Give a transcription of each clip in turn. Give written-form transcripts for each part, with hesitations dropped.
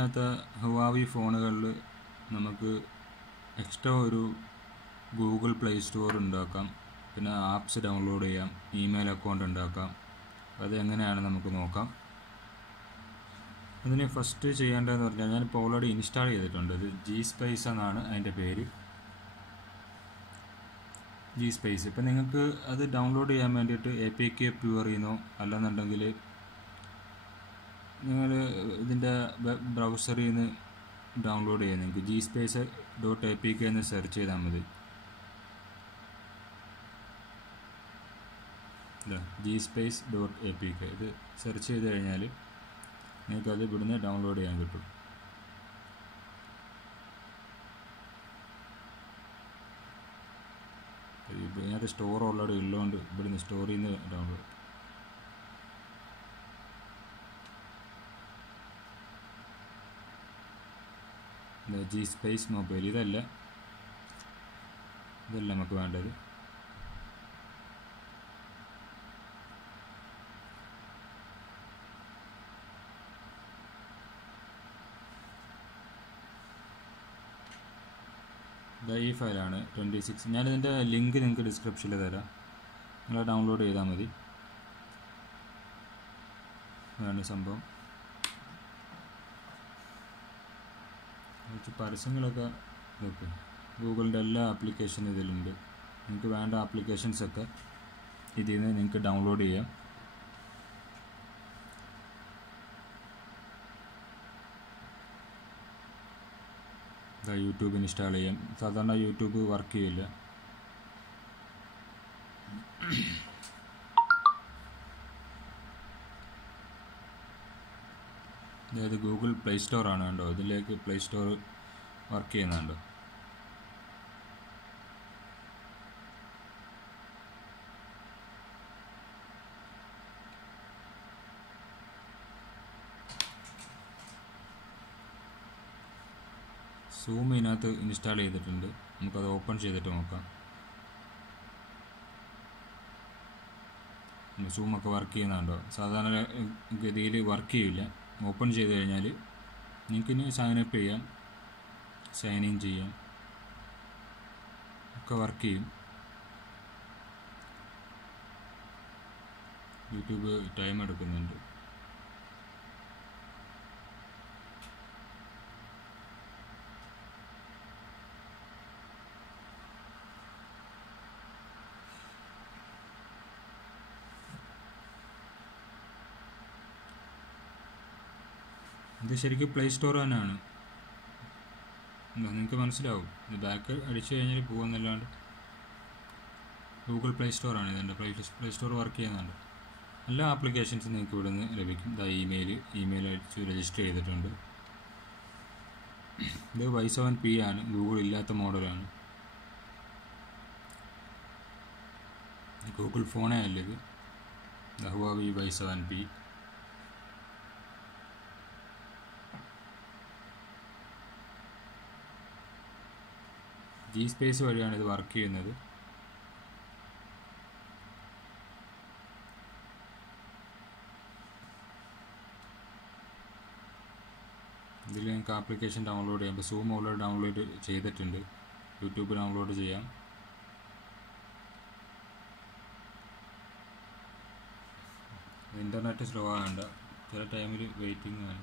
ഇല്ലാത്ത ഹുവാവി ഫോണുകളിൽ നമുക്ക് എക്സ്ട്രാ ഒരു ഗൂഗിൾ പ്ലേ സ്റ്റോർ ഉണ്ടാക്കാം. പിന്നെ ആപ്സ് ഡൗൺലോഡ് ചെയ്യാം, ഇമെയിൽ അക്കൗണ്ട് ഉണ്ടാക്കാം. അത് എങ്ങനെയാണ് നമുക്ക് നോക്കാം. അതിന് ഫസ്റ്റ് ചെയ്യേണ്ടതെന്ന് പറഞ്ഞാൽ ഞാനിപ്പോൾ ഓൾറെഡി ഇൻസ്റ്റാൾ ചെയ്തിട്ടുണ്ട്. ഇത് G-Space എന്നാണ് അതിൻ്റെ പേര്, G-Space. ഇപ്പം നിങ്ങൾക്ക് അത് ഡൗൺലോഡ് ചെയ്യാൻ വേണ്ടിയിട്ട് APK പ്യൂറിന്നോ അല്ലെന്നുണ്ടെങ്കിൽ നിങ്ങൾ ഇതിൻ്റെ വെബ് ബ്രൗസറിൽ നിന്ന് ഡൗൺലോഡ് ചെയ്യാം. നിങ്ങൾക്ക് G-Space.apk എന്ന് സെർച്ച് ചെയ്താൽ മതി. G-Space.apk ഇത് സെർച്ച് ചെയ്ത് കഴിഞ്ഞാൽ നിങ്ങൾക്കത് ഇവിടുന്ന് ഡൗൺലോഡ് ചെയ്യാൻ കിട്ടും. ഇതിനകത്ത് സ്റ്റോർ ഓൾറെഡി ഉള്ളതുകൊണ്ട് ഇവിടുന്ന് സ്റ്റോറിൽ നിന്ന് ഡൗൺലോഡ്. G-Space മൊബൈൽ ഇതല്ല നമുക്ക് വേണ്ടത്. ഈ ഫയലാണ് 26. ഞാനിതിൻ്റെ ലിങ്ക് നിങ്ങൾക്ക് ഡിസ്ക്രിപ്ഷനിൽ തരാം, നിങ്ങൾ ഡൗൺലോഡ് ചെയ്താൽ മതി. വേണ്ട സംഭവം കുറച്ച് പരസ്യങ്ങളൊക്കെ നോക്കും. ഗൂഗിളിൻ്റെ എല്ലാ ആപ്ലിക്കേഷനും ഇതിലുണ്ട്. നിങ്ങൾക്ക് വേണ്ട ആപ്ലിക്കേഷൻസൊക്കെ ഇതിൽ നിന്ന് നിങ്ങൾക്ക് ഡൗൺലോഡ് ചെയ്യാം. യൂട്യൂബ് ഇൻസ്റ്റാൾ ചെയ്യാം. സാധാരണ യൂട്യൂബ് വർക്ക് ചെയ്യില്ല. അതായത് ഗൂഗിൾ പ്ലേ സ്റ്റോറാണ് കണ്ടോ, ഇതിലേക്ക് പ്ലേ സ്റ്റോർ വർക്ക് ചെയ്യുന്നുണ്ടോ. സൂം ഇതിനകത്ത് ഇൻസ്റ്റാൾ ചെയ്തിട്ടുണ്ട്. നമുക്കത് ഓപ്പൺ ചെയ്തിട്ട് നോക്കാം. സൂമൊക്കെ വർക്ക് ചെയ്യുന്നുണ്ടോ. സാധാരണ ഗതിയിൽ വർക്ക് ചെയ്യില്ല. ഓപ്പൺ ചെയ്ത് കഴിഞ്ഞാൽ നിങ്ങൾക്കിനി സൈനപ്പ് ചെയ്യാം, സൈൻ ഇൻ ചെയ്യാം, ഒക്കെ വർക്ക് ചെയ്യും. യൂട്യൂബ് ടൈം എടുക്കുന്നുണ്ട്. ഇത് ശരിക്കും പ്ലേ സ്റ്റോർ തന്നെയാണ്, നിങ്ങൾക്ക് മനസ്സിലാവും. ഇത് ബാക്ക് അടിച്ചു കഴിഞ്ഞാൽ പോകുന്നല്ലാണ്ട് ഗൂഗിൾ പ്ലേ സ്റ്റോറാണ് ഇതിൻ്റെ. പ്ലേ സ്റ്റോർ വർക്ക് ചെയ്യുന്നുണ്ട്. എല്ലാ ആപ്ലിക്കേഷൻസും നിങ്ങൾക്ക് ഇവിടെ നിന്ന് ലഭിക്കും. ഇമെയിൽ അടിച്ച് രജിസ്റ്റർ ചെയ്തിട്ടുണ്ട്. ഇത് Y7P ആണ്, ഗൂഗിൾ ഇല്ലാത്ത മോഡലാണ്. ഗൂഗിൾ ഫോണേ അല്ല ഇത്, Huawei Y7P. G-Space വഴിയാണ് ഇത് വർക്ക് ചെയ്യുന്നത്. ഇതിൽ നിങ്ങൾക്ക് ആപ്ലിക്കേഷൻ ഡൗൺലോഡ് ചെയ്യാം. ഇപ്പോൾ സൂം ഓൾറെഡി ഡൗൺലോഡ് ചെയ്തിട്ടുണ്ട്. യൂട്യൂബ് ഡൗൺലോഡ് ചെയ്യാം. ഇൻ്റർനെറ്റ് സ്ലോ ആകണ്ട, ചില ടൈമിൽ വെയിറ്റിംഗ് ആണ്.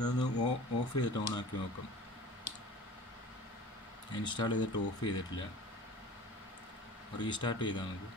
അതൊന്ന് ഓഫ് ചെയ്തിട്ട് ഓൺ ആക്കി നോക്കാം. ഇൻസ്റ്റാൾ ചെയ്തിട്ട് ഓഫ് ചെയ്തിട്ടില്ല, റീസ്റ്റാർട്ട് ചെയ്താൽ മതി.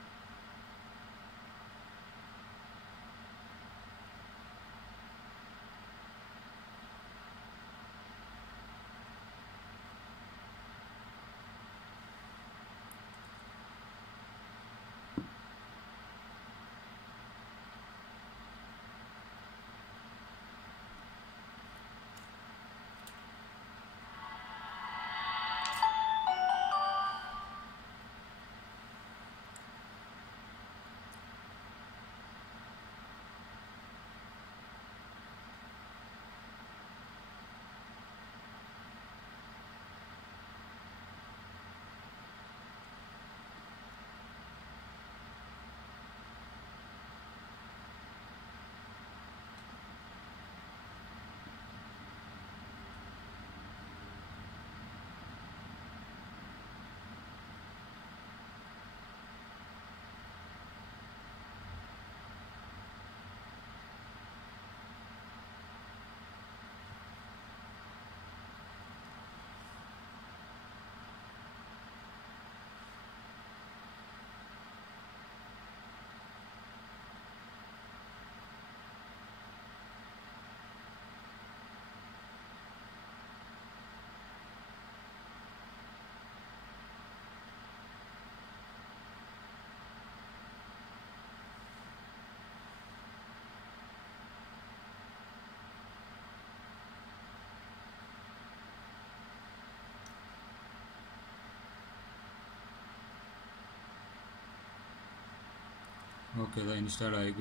ഓക്കെ, അത് ഇൻസ്റ്റാളായി.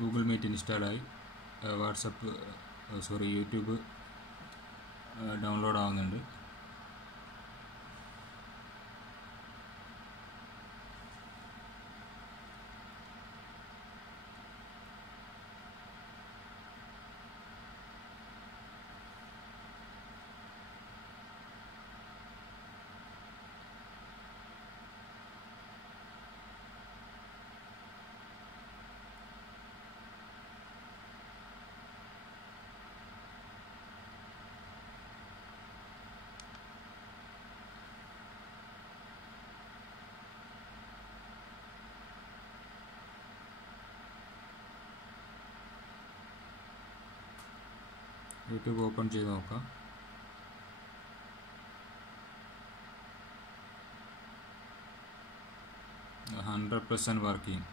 ഗൂഗിൾ മീറ്റ് ഇൻസ്റ്റാളായി. യൂട്യൂബ് ഡൗൺലോഡ് ആവുന്നുണ്ട്. യൂട്യൂബ് ഓപ്പൺ ചെയ്ത് നോക്കാം. Hundred percent working.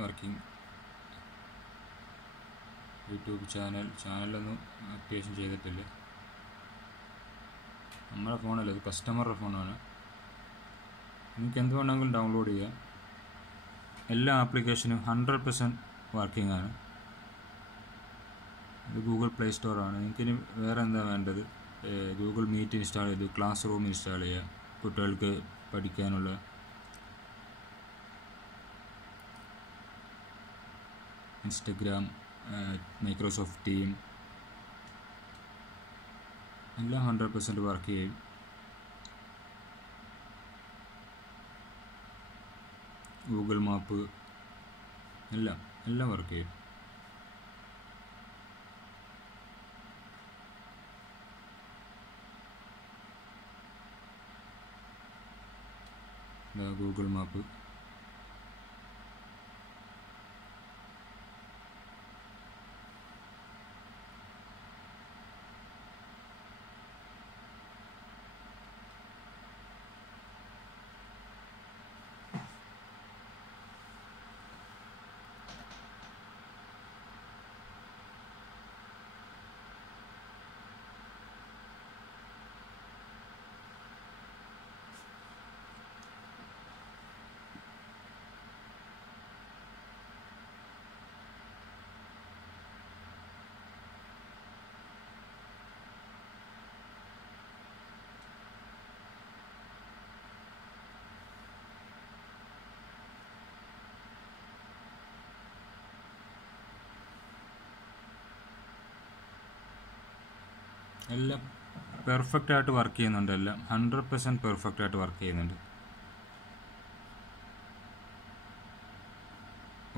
Working. YouTube ചാനലൊന്നും ആക്ടിവേഷൻ ചെയ്തിട്ടില്ല. നമ്മുടെ ഫോണല്ല, ഇത് കസ്റ്റമറുടെ ഫോണാണ്. നിങ്ങൾക്ക് എന്ത് വേണമെങ്കിലും ഡൗൺലോഡ് ചെയ്യാം. എല്ലാ ആപ്ലിക്കേഷനും 100% വർക്കിംഗ് ആണ്. ഇത് ഗൂഗിൾ പ്ലേ സ്റ്റോറാണ്. നിങ്ങൾക്കിനി വേറെ എന്താ വേണ്ടത്? ഗൂഗിൾ മീറ്റ് ഇൻസ്റ്റാൾ ചെയ്തു, ക്ലാസ് റൂം ഇൻസ്റ്റാൾ ചെയ്യുക, കുട്ടികൾക്ക് പഠിക്കാനുള്ള. ഇൻസ്റ്റഗ്രാം, മൈക്രോസോഫ്റ്റ് ടീം എല്ലാം 100% വർക്ക് ചെയ്യും. ഗൂഗിൾ മാപ്പ് എല്ലാം വർക്ക് ചെയ്യും. Google map. എല്ലാം പെർഫെക്റ്റ് ആയിട്ട് വർക്ക് ചെയ്യുന്നുണ്ട്. എല്ലാം 100% പെർഫെക്റ്റ് ആയിട്ട് വർക്ക് ചെയ്യുന്നുണ്ട്.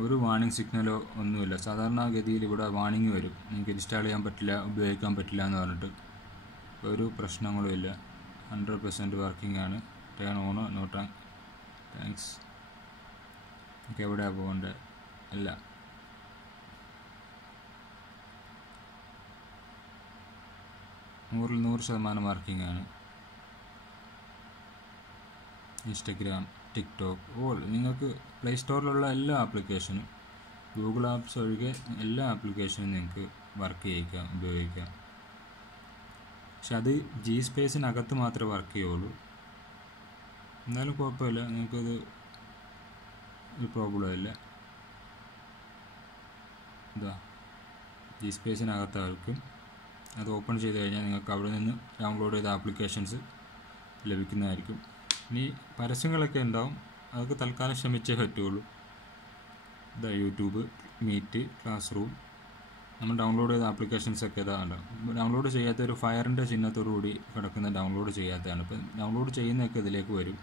ഒരു വാണിംഗ് സിഗ്നലോ ഒന്നുമില്ല. സാധാരണഗതിയിൽ ഇവിടെ വാണിംഗ് വരും, നിങ്ങൾക്ക് ഇൻസ്റ്റാൾ ചെയ്യാൻ പറ്റില്ല, ഉപയോഗിക്കാൻ പറ്റില്ല എന്ന് പറഞ്ഞിട്ട്. ഒരു പ്രശ്നങ്ങളും ഇല്ല. 100% വർക്കിംഗ് ആണ്. ടേൺ ഓണോ നോട്ട് ഓൺ. താങ്ക്സ്. നിങ്ങൾക്ക് എവിടെയാണ് പോകേണ്ടത്? എല്ലാം 100% വർക്കിംഗ് ആണ്. ഇൻസ്റ്റഗ്രാം, ടിക്ടോക്ക്, നിങ്ങൾക്ക് പ്ലേ സ്റ്റോറിലുള്ള എല്ലാ ആപ്ലിക്കേഷനും, ഗൂഗിൾ ആപ്സ് ഒഴികെ എല്ലാ ആപ്ലിക്കേഷനും നിങ്ങൾക്ക് വർക്ക് ചെയ്യിക്കാം, ഉപയോഗിക്കാം. പക്ഷെ അത് ജി സ്പേസിനകത്ത് മാത്രമേ വർക്ക് ചെയ്യുള്ളൂ. എന്നാലും കുഴപ്പമില്ല, നിങ്ങൾക്കത് ഒരു പ്രോബ്ലം ഇല്ല. ജി സ്പേസിനകത്തായിരിക്കും. അത് ഓപ്പൺ ചെയ്ത് കഴിഞ്ഞാൽ നിങ്ങൾക്ക് അവിടെ നിന്ന് ഡൗൺലോഡ് ചെയ്ത ആപ്ലിക്കേഷൻസ് ലഭിക്കുന്നതായിരിക്കും. ഇനി പരസ്യങ്ങളൊക്കെ ഉണ്ടാവും, അതൊക്കെ തൽക്കാലം ക്ഷമിച്ചേ പറ്റുള്ളൂ. യൂട്യൂബ്, മീറ്റ്, ക്ലാസ് റൂം, നമ്മൾ ഡൗൺലോഡ് ചെയ്ത ആപ്ലിക്കേഷൻസൊക്കെ ഉണ്ടാവും. ഡൗൺലോഡ് ചെയ്യാത്ത ഒരു ഫയറിൻ്റെ ചിഹ്നത്തോടു കൂടി കിടക്കുന്ന ഡൗൺലോഡ് ചെയ്യാത്തതാണ്. ഇപ്പം ഡൗൺലോഡ് ചെയ്യുന്നതൊക്കെ ഇതിലേക്ക് വരും.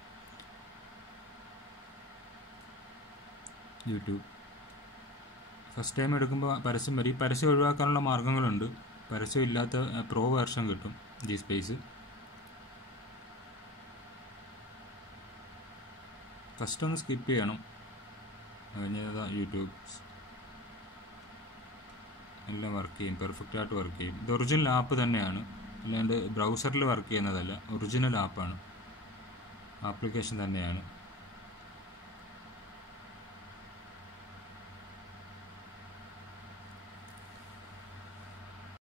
യൂട്യൂബ് ഫസ്റ്റ് ടൈം എടുക്കുമ്പോൾ പരസ്യം വരും. ഈ പരസ്യം ഒഴിവാക്കാനുള്ള മാർഗ്ഗങ്ങളുണ്ട്. പരസ്യം ഇല്ലാത്ത പ്രോ വെർഷൻ കിട്ടും ജി സ്പേസ്. ഫസ്റ്റ് ഒന്ന് സ്കിപ്പ് ചെയ്യണം. കഴിഞ്ഞതാ യൂട്യൂബ്. എല്ലാം വർക്ക് ചെയ്യും, പെർഫെക്റ്റായിട്ട് വർക്ക് ചെയ്യും. ഇത് ഒറിജിനൽ ആപ്പ് തന്നെയാണ്, അല്ലാണ്ട് ബ്രൗസറിൽ വർക്ക് ചെയ്യുന്നതല്ല, ഒറിജിനൽ ആപ്പാണ്, ആപ്ലിക്കേഷൻ തന്നെയാണ്.